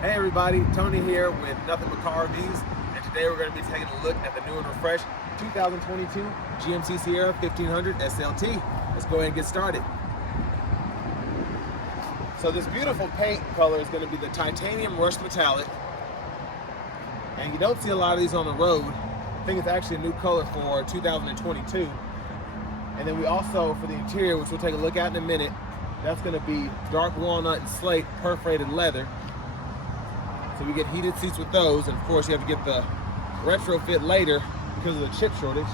Hey everybody, Tony here with Nothing But Car Reviews, and today we're going to be taking a look at the new and refreshed 2022 GMC Sierra 1500 SLT. Let's go ahead and get started. So this beautiful paint color is going to be the titanium rust metallic, and you don't see a lot of these on the road. I think it's actually a new color for 2022. And then we also, for the interior, which we'll take a look at in a minute, that's going to be dark walnut and slate perforated leather. So we get heated seats with those, and of course you have to get the retrofit later because of the chip shortage.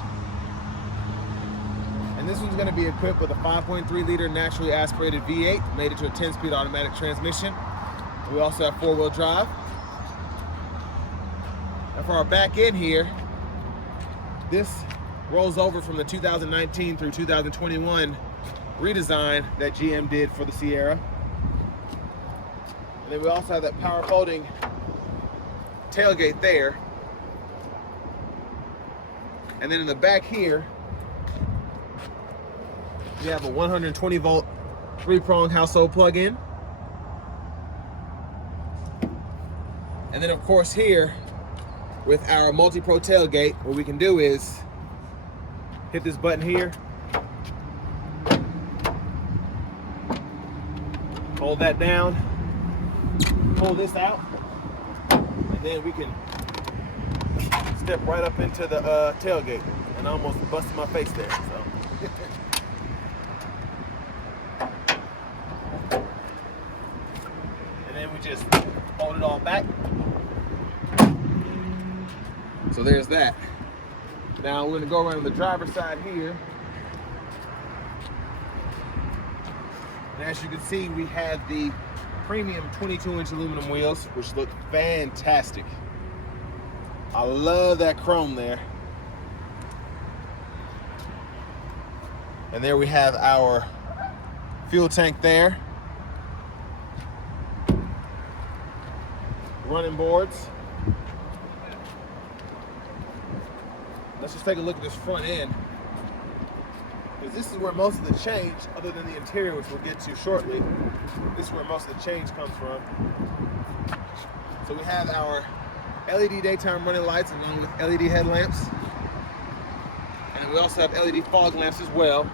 And this one's going to be equipped with a 5.3 liter naturally aspirated V8, made it to a 10-speed automatic transmission. We also have 4-wheel drive. And for our back end here, this rolls over from the 2019 through 2021 redesign that GM did for the Sierra. And then we also have that power folding tailgate there. And then in the back here, we have a 120 volt 3-prong household plug-in. And then of course here, with our multi-pro tailgate, what we can do is hit this button here, hold that down, pull this out, and then we can step right up into the tailgate. And I almost busted my face there. So. And then we just fold it all back. So there's that. Now we're gonna go around the driver's side here. And as you can see, we have the premium 22-inch aluminum wheels, which look fantastic. I love that chrome there. And there we have our fuel tank there. Running boards. Let's just take a look at this front end, because this is where most of the change, other than the interior, which we'll get to shortly, this is where most of the change comes from. So we have our LED daytime running lights along with LED headlamps. And we also have LED fog lamps as well.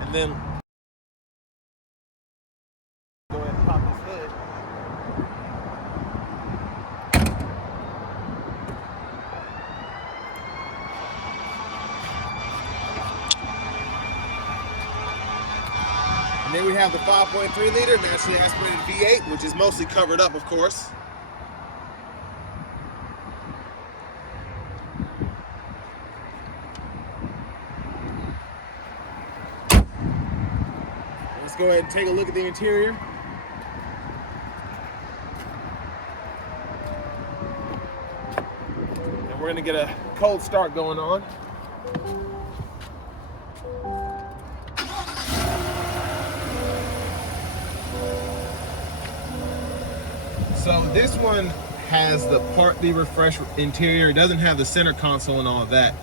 And then go ahead and pop this hood. And then we have the 5.3 liter naturally aspirated V8, which is mostly covered up, of course. Let's go ahead and take a look at the interior. And we're gonna get a cold start going on. So this one has the partly refreshed interior. It doesn't have the center console and all of that,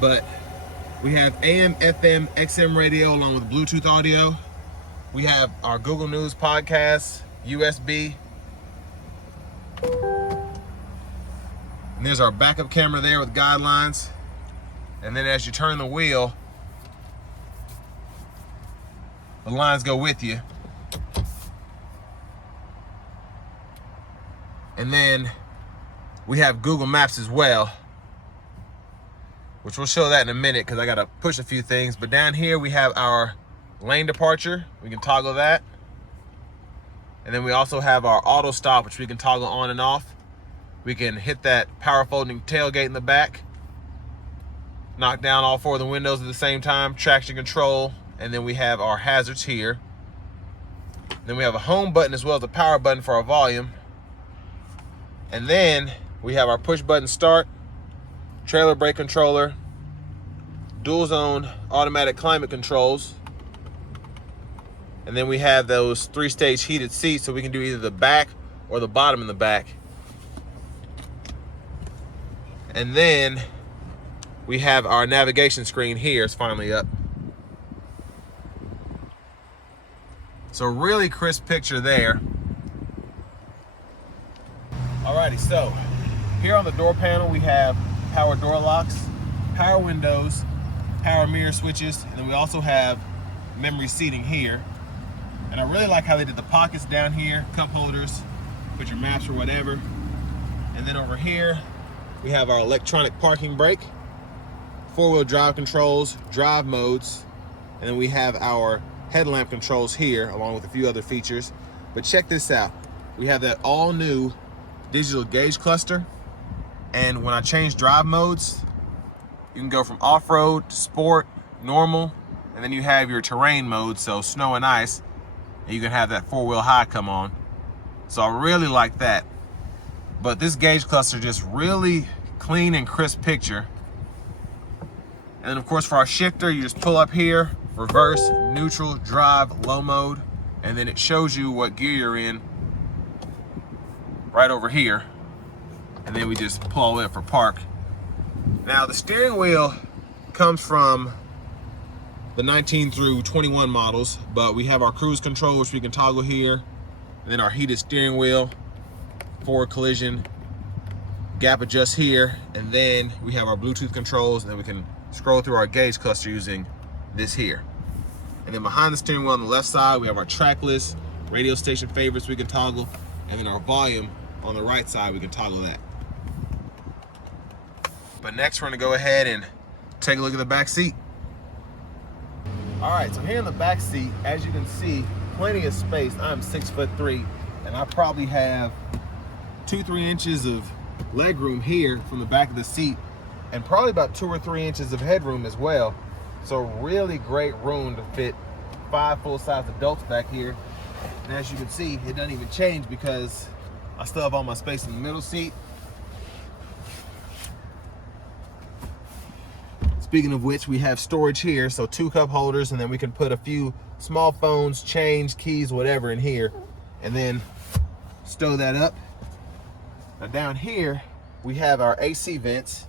but we have AM, FM, XM radio along with Bluetooth audio. We have our Google News podcast, USB. And there's our backup camera there with guidelines. And then as you turn the wheel, the lines go with you. And then we have Google Maps as well, which we'll show that in a minute because I gotta push a few things. But down here we have our lane departure. We can toggle that. And then we also have our auto stop, which we can toggle on and off. We can hit that power folding tailgate in the back, knock down all 4 of the windows at the same time, traction control, and then we have our hazards here. Then we have a home button as well as a power button for our volume. And then we have our push button start, trailer brake controller, dual zone automatic climate controls. And then we have those 3-stage heated seats, so we can do either the back or the bottom in the back. And then we have our navigation screen here. It's finally up. So really crisp picture there. Alrighty, so here on the door panel we have power door locks, power windows, power mirror switches, and then we also have memory seating here. And I really like how they did the pockets down here, cup holders, put your maps or whatever. And then over here we have our electronic parking brake, four-wheel drive controls, drive modes, and then we have our headlamp controls here along with a few other features. But check this out, we have that all new digital gauge cluster, and when I change drive modes, you can go from off-road to sport, normal, and then you have your terrain mode, so snow and ice, and you can have that four-wheel high come on. So I really like that. But this gauge cluster, just really clean and crisp picture. And then of course for our shifter, you just pull up here, reverse, neutral, drive, low mode, and then it shows you what gear you're in right over here. And then we just pull in for park. Now the steering wheel comes from the 19 through 21 models, but we have our cruise control, which we can toggle here, and then our heated steering wheel, forward collision, gap adjust here, and then we have our Bluetooth controls, and then we can scroll through our gauge cluster using this here. And then behind the steering wheel on the left side, we have our track list, radio station favorites we can toggle, and then our volume on the right side, we can toggle that. But next we're gonna go ahead and take a look at the back seat. All right, so here in the back seat, as you can see, plenty of space. I'm 6'3", and I probably have 2-3 inches of leg room here from the back of the seat, and probably about 2 or 3 inches of headroom as well. So really great room to fit 5 full-size adults back here. And as you can see, it doesn't even change because I still have all my space in the middle seat. Speaking of which, we have storage here, so 2 cup holders, and then we can put a few small phones, change, keys, whatever in here, and then stow that up. Now down here, we have our AC vents.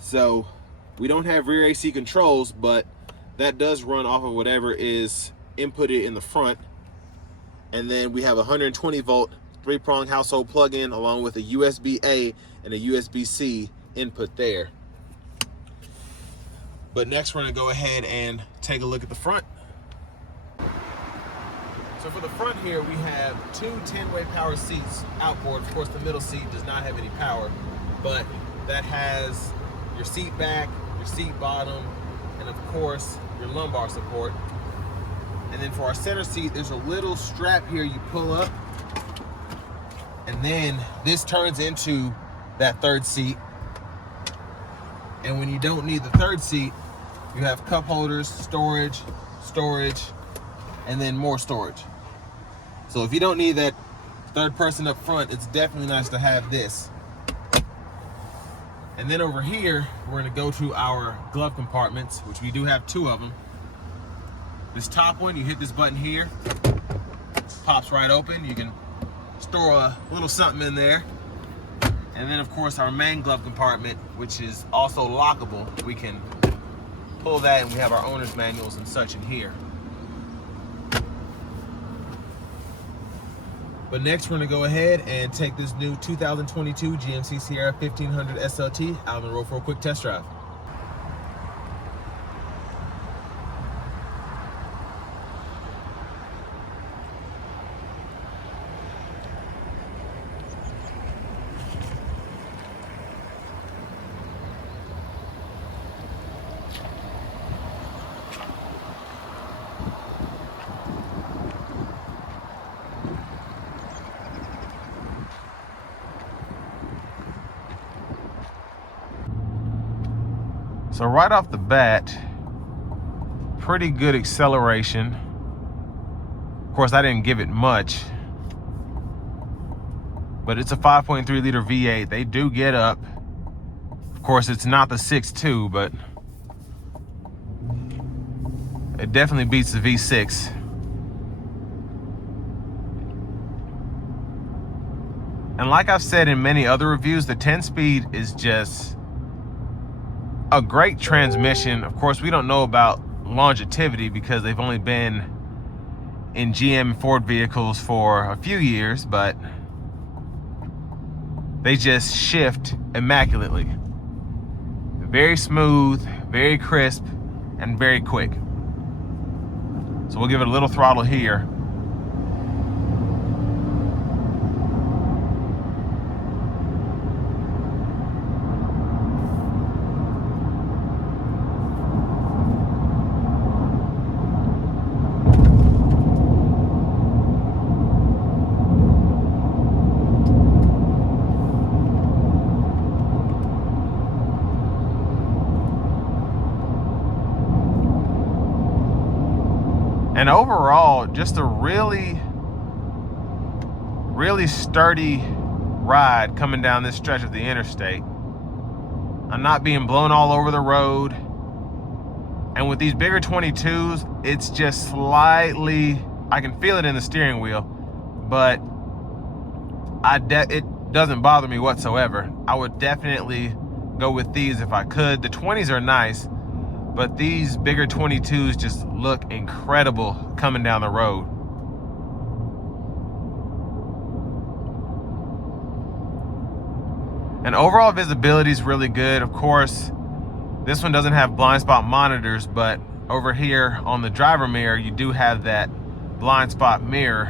So we don't have rear AC controls, but that does run off of whatever is inputted in the front. And then we have a 120 volt 3-prong household plug-in along with a USB-A and a USB-C input there. But next we're gonna go ahead and take a look at the front. So for the front here, we have 2 10-way power seats outboard. Of course, the middle seat does not have any power, but that has your seat back, your seat bottom, and of course, your lumbar support. And then for our center seat, there's a little strap here you pull up, and then this turns into that third seat. And when you don't need the third seat, you have cup holders, storage, and then more storage. So if you don't need that third person up front, it's definitely nice to have this. And then over here, we're gonna go to our glove compartments, which we do have 2 of them. This top one, you hit this button here, pops right open. You can store a little something in there. And then of course our main glove compartment, which is also lockable. We can pull that, and we have our owner's manuals and such in here. But next we're gonna go ahead and take this new 2022 GMC Sierra 1500 SLT out on the road for a quick test drive. So right off the bat, pretty good acceleration. Of course, I didn't give it much, but it's a 5.3 liter V8. They do get up. Of course, it's not the 6.2, but it definitely beats the V6. And like I've said in many other reviews, the 10-speed is just a great transmission. Of course, we don't know about longevity because they've only been in GM and Ford vehicles for a few years, but they just shift immaculately. Very smooth, very crisp, and very quick. So we'll give it a little throttle here. And overall, just a really sturdy ride coming down this stretch of the interstate. I'm not being blown all over the road. And with these bigger 22s, it's just slightly, I can feel it in the steering wheel, but it doesn't bother me whatsoever. I would definitely go with these if I could. The 20s are nice, but these bigger 22s just look incredible coming down the road. And overall visibility is really good. Of course, this one doesn't have blind spot monitors, but over here on the driver mirror, you do have that blind spot mirror.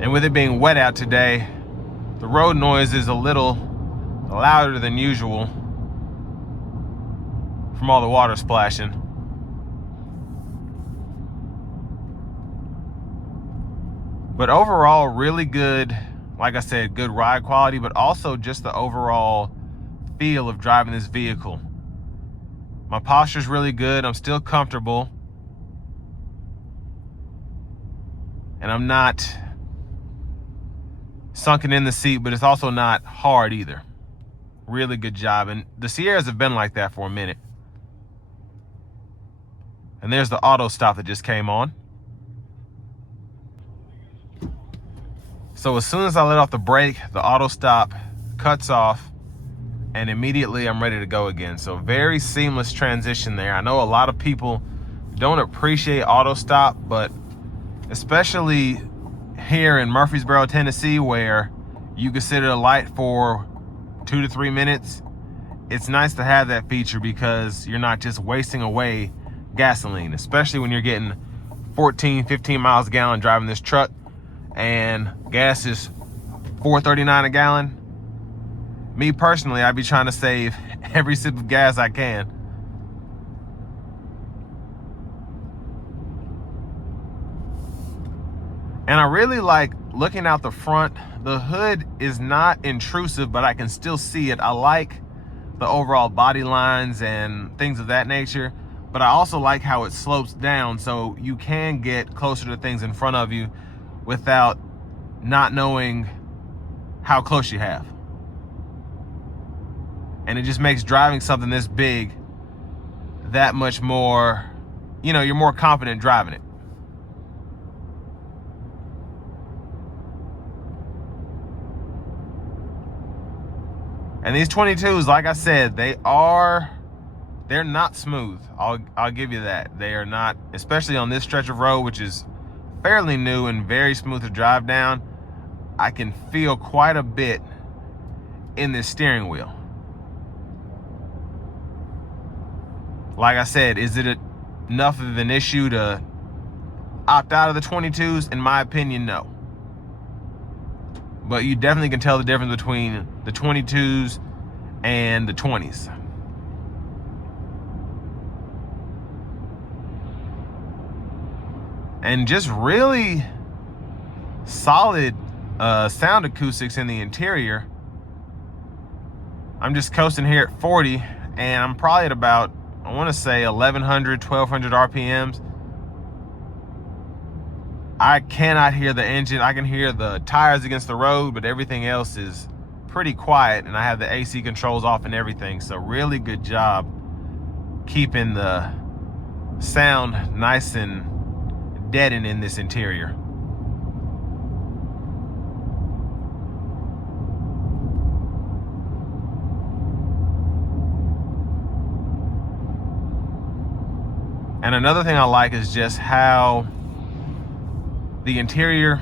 And with it being wet out today, the road noise is a little louder than usual from all the water splashing. But overall, really good, like I said, good ride quality, but also just the overall feel of driving this vehicle. My posture's really good. I'm still comfortable. And I'm not sunken in the seat, but it's also not hard either. Really good job. And the Sierras have been like that for a minute. And there's the auto stop that just came on. So as soon as I let off the brake, the auto stop cuts off, and immediately I'm ready to go again. So very seamless transition there. I know a lot of people don't appreciate auto stop, but especially here in Murfreesboro, Tennessee, where you can sit at a light for 2 to 3 minutes, it's nice to have that feature because you're not just wasting away gasoline, especially when you're getting 14, 15 miles a gallon driving this truck and gas is $4.39 a gallon. Me personally, I'd be trying to save every sip of gas I can. And I really like looking out the front. The hood is not intrusive, but I can still see it. I like the overall body lines and things of that nature, but I also like how it slopes down so you can get closer to things in front of you without not knowing how close you have. And it just makes driving something this big that much more, you're more confident driving it. And these 22s, like I said, they're not smooth. I'll give you that. They are not, especially on this stretch of road, which is fairly new and very smooth to drive down. I can feel quite a bit in this steering wheel. Like I said, is it enough of an issue to opt out of the 22s? In my opinion, no. But you definitely can tell the difference between the 22s and the 20s. And just really solid sound acoustics in the interior. I'm just coasting here at 40, and I'm probably at about, I want to say 1,100, 1,200 RPMs. I cannot hear the engine. I can hear the tires against the road, but everything else is pretty quiet, and I have the AC controls off and everything. So really good job keeping the sound nice and deadened in this interior. And another thing I like is just how the interior,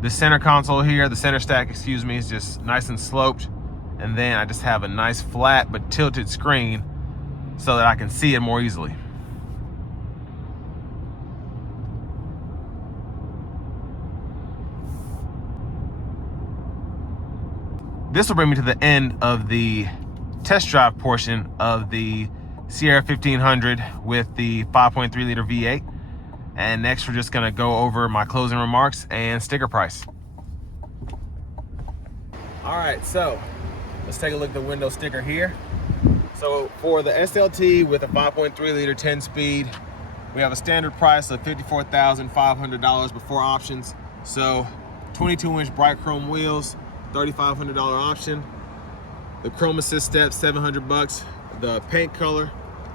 the center console here, the center stack, excuse me, is just nice and sloped. And then I just have a nice flat but tilted screen so that I can see it more easily. This will bring me to the end of the test drive portion of the Sierra 1500 with the 5.3 liter V8. And next we're just gonna go over my closing remarks and sticker price. All right, so let's take a look at the window sticker here. So for the SLT with a 5.3 liter 10-speed, we have a standard price of $54,500 before options. So 22-inch bright chrome wheels, $3,500 option. The chrome assist steps, $700. The paint color,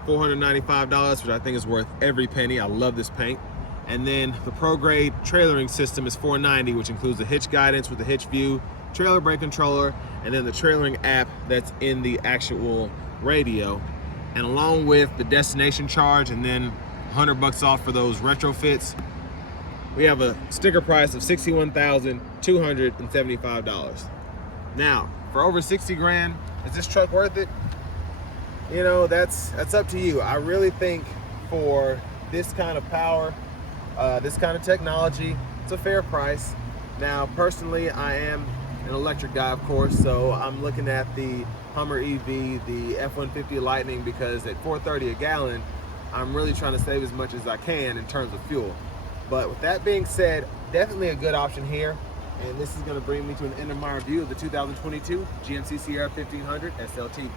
$495, which I think is worth every penny. I love this paint. And then the pro grade trailering system is $490, which includes the hitch guidance with the hitch view, trailer brake controller, and then the trailering app that's in the actual radio. And along with the destination charge and then $100 off for those retrofits, we have a sticker price of $61,275. Now, for over 60 grand, is this truck worth it? You know, that's up to you. I really think for this kind of power, this kind of technology, it's a fair price. Now, personally, I am an electric guy, of course, so I'm looking at the Hummer EV, the F-150 Lightning, because at $4.30 a gallon, I'm really trying to save as much as I can in terms of fuel. But with that being said, definitely a good option here. And this is going to bring me to an end of my review of the 2022 GMC Sierra 1500 SLT.